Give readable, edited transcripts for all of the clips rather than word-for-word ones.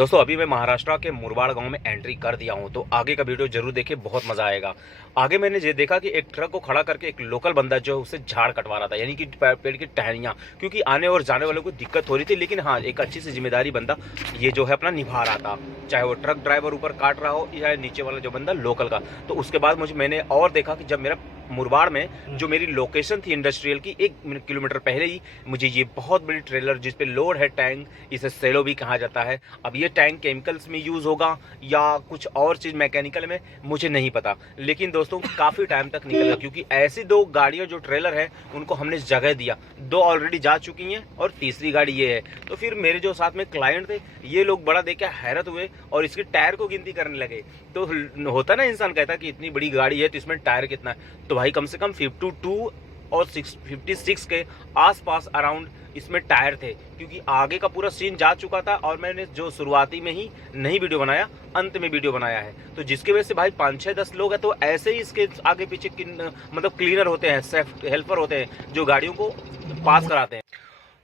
दोस्तों अभी मैं महाराष्ट्र के मुरबाड गांव में एंट्री कर दिया हूं, तो आगे का वीडियो जरूर देखिए, बहुत मजा आएगा। आगे मैंने ये देखा कि एक ट्रक को खड़ा करके एक लोकल बंदा जो है उसे झाड़ कटवा रहा था, यानी कि पेड़ की टहनियां, क्योंकि आने और जाने वालों को दिक्कत हो रही थी। लेकिन हाँ, एक अच्छी सी जिम्मेदारी बंदा ये जो है अपना निभा रहा था, चाहे वो ट्रक ड्राइवर ऊपर काट रहा हो या नीचे वाला जो बंदा लोकल का। तो उसके बाद मैंने और देखा कि जब मेरा मुरबाड में जो मेरी लोकेशन थी इंडस्ट्रियल की 1 किलोमीटर पहले ही मुझे ये बहुत बड़ी ट्रेलर जिसपे लोड है टैंक, इसे सेलो भी कहा जाता है। अब ये टैंक केमिकल्स में यूज होगा या कुछ और चीज मैकेनिकल में, मुझे नहीं पता। लेकिन दोस्तों काफी टाइम तक निकलेगा, क्योंकि ऐसी दो गाड़ियां जो ट्रेलर है उनको हमने जगह दिया, दो ऑलरेडी जा चुकी हैं और तीसरी गाड़ी ये है। तो फिर मेरे जो साथ में क्लाइंट थे ये लोग बड़ा देख के हैरत हुए और इसके टायर को गिनती करने लगे। तो होता ना, इंसान कहता कि इतनी बड़ी गाड़ी है तो इसमें टायर कितना है, तो भाई कम से कम 52 और 56 के आसपास अराउंड इसमें टायर थे, क्योंकि आगे का पूरा सीन जा चुका था और मैंने जो शुरुआती में ही नहीं वीडियो बनाया, अंत में वीडियो बनाया है। तो जिसकी वजह से भाई 5-6-10 लोग हैं तो ऐसे ही इसके आगे पीछे मतलब क्लीनर होते हैं, सेफ हेल्पर होते हैं जो गाड़ियों को पास कराते हैं।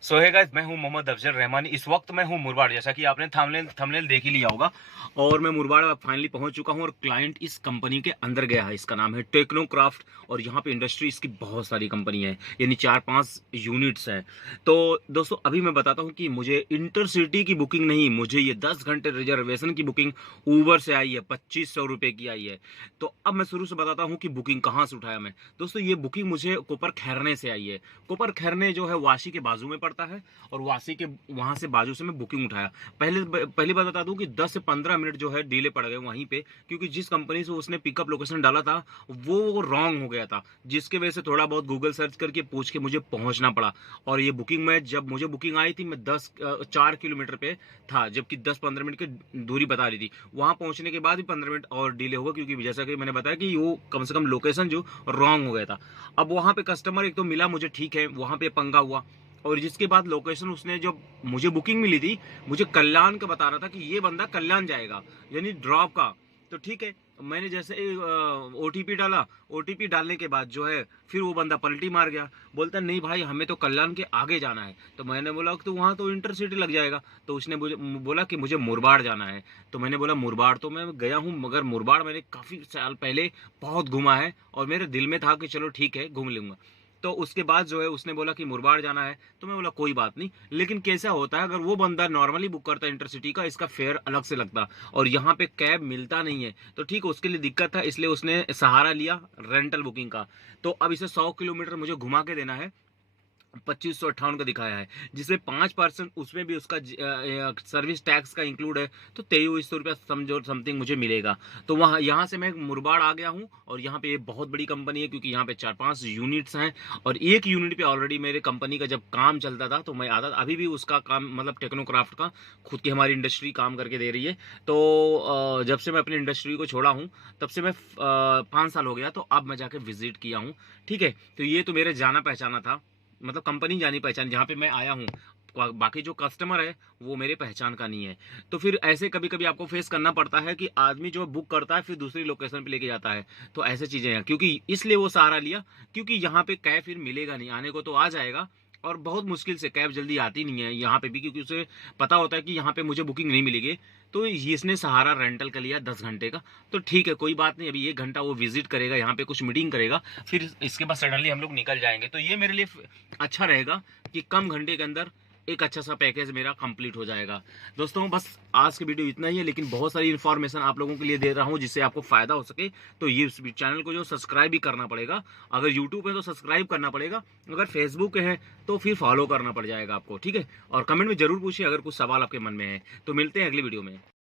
सो है गाइस, मैं हूं मोहम्मद अफजल रहमानी। इस वक्त मैं हूं मुरबाड, जैसा कि आपने थंबनेल देख ही लिया होगा। और मैं मुरबाड फाइनली पहुंच चुका हूं और क्लाइंट इस कंपनी के अंदर गया है। इसका नाम है टेक्नोक्राफ्ट और यहाँ पे इंडस्ट्री इसकी बहुत सारी कंपनी है, यानी 4-5 यूनिट्स हैं। तो दोस्तों अभी मैं बताता हूँ कि मुझे इंटरसिटी की बुकिंग नहीं, मुझे ये 10 घंटे रिजर्वेशन की बुकिंग ऊबर से आई है, 2500 रुपये की आई है। तो अब मैं शुरू से बताता हूँ कि बुकिंग कहाँ से उठाया मैं। दोस्तों ये बुकिंग मुझे कोपर खैरने से आई है। कोपर खैरने जो है वाशी के बाजू में पड़ता है और वासी के वहां से बाजू से मैं बुकिंग उठाया। पहली बात बता दूं कि 10 से 15 मिनट जो है डिले पड़ गए वहीं पे, क्योंकि जिस कंपनी से उसने पिकअप लोकेशन डाला था वो रॉन्ग हो गया था, जिसके वजह से थोड़ा बहुत गूगल सर्च करके पूछ के मुझे पहुंचना पड़ा। और ये बुकिंग में, जब मुझे बुकिंग आई थी मैं 4 किलोमीटर पे था, जबकि 10-15 मिनट की दूरी बता रही थी। वहां पहुंचने के बाद भी 15 मिनट और डिले होगा, क्योंकि जैसा कि मैंने बताया कि वो कम से कम लोकेशन जो रॉन्ग हो गया था। अब वहां पे कस्टमर एक तो मिला मुझे, ठीक है, वहां पे पंगा हुआ। और जिसके बाद लोकेशन उसने, जो मुझे बुकिंग मिली थी, मुझे कल्याण का बता रहा था कि ये बंदा कल्याण जाएगा, यानी ड्रॉप का। तो ठीक है, मैंने जैसे ओटीपी डाला, ओटीपी डालने के बाद जो है फिर वो बंदा पलटी मार गया, बोलता नहीं भाई हमें तो कल्याण के आगे जाना है। तो मैंने बोला कि तो वहाँ तो इंटरसिटी लग जाएगा। तो उसने बोला कि मुझे मुरबाड जाना है। तो मैंने बोला मुरबाड तो मैं गया हूँ, मगर मुरबाड मैंने काफ़ी साल पहले बहुत घूमा है और मेरे दिल में था कि चलो ठीक है घूम लूंगा। तो उसके बाद जो है उसने बोला कि मुरबाड जाना है, तो मैं बोला कोई बात नहीं। लेकिन कैसा होता है, अगर वो बंदा नॉर्मली बुक करता है इंटरसिटी का, इसका फेयर अलग से लगता और यहाँ पे कैब मिलता नहीं है, तो ठीक है उसके लिए दिक्कत था, इसलिए उसने सहारा लिया रेंटल बुकिंग का। तो अब इसे 100 किलोमीटर मुझे घुमा के देना है, 2558 का दिखाया है, जिसमें 5% उसमें भी उसका सर्विस टैक्स का इंक्लूड है, तो 2300 रुपया समझो समथिंग मुझे मिलेगा। तो वहाँ यहाँ से मैं मुरबाड आ गया हूँ और यहाँ पे ये बहुत बड़ी कंपनी है, क्योंकि यहाँ पे 4-5 यूनिट्स हैं और एक यूनिट पे ऑलरेडी मेरे कंपनी का जब काम चलता था तो मैं आता था। अभी भी उसका काम, मतलब टेक्नोक्राफ्ट का, खुद की हमारी इंडस्ट्री काम करके दे रही है। तो जब से मैं अपनी इंडस्ट्री को छोड़ा हूँ तब से मैं 5 साल हो गया, तो अब मैं जाके विजिट किया हूँ। ठीक है, तो ये तो मेरे जाना पहचाना था, मतलब कंपनी जानी पहचान जहाँ पे मैं आया हूँ। बाकी जो कस्टमर है वो मेरे पहचान का नहीं है। तो फिर ऐसे कभी कभी आपको फेस करना पड़ता है कि आदमी जो बुक करता है फिर दूसरी लोकेशन पे लेके जाता है। तो ऐसे चीजें हैं, क्योंकि इसलिए वो सहारा लिया, क्योंकि यहाँ पे कैब फिर मिलेगा नहीं, आने को तो आ जाएगा और बहुत मुश्किल से, कैब जल्दी आती नहीं है यहाँ पे भी, क्योंकि उसे पता होता है कि यहाँ पे मुझे बुकिंग नहीं मिलेगी। तो इसने सहारा रेंटल का लिया 10 घंटे का। तो ठीक है कोई बात नहीं, अभी 1 घंटा वो विजिट करेगा, यहाँ पे कुछ मीटिंग करेगा, फिर इसके बाद सडनली हम लोग निकल जाएंगे। तो ये मेरे लिए अच्छा रहेगा कि कम घंटे के अंदर एक अच्छा सा पैकेज मेरा कंप्लीट हो जाएगा। दोस्तों बस आज की वीडियो इतना ही है, लेकिन बहुत सारी इन्फॉर्मेशन आप लोगों के लिए दे रहा हूँ जिससे आपको फायदा हो सके। तो ये चैनल को जो सब्सक्राइब भी करना पड़ेगा, अगर यूट्यूब है तो सब्सक्राइब करना पड़ेगा, अगर फेसबुक है तो फिर फॉलो करना पड़ जाएगा आपको। ठीक है, और कमेंट में जरूर पूछिए अगर कुछ सवाल आपके मन में है। तो मिलते हैं अगली वीडियो में।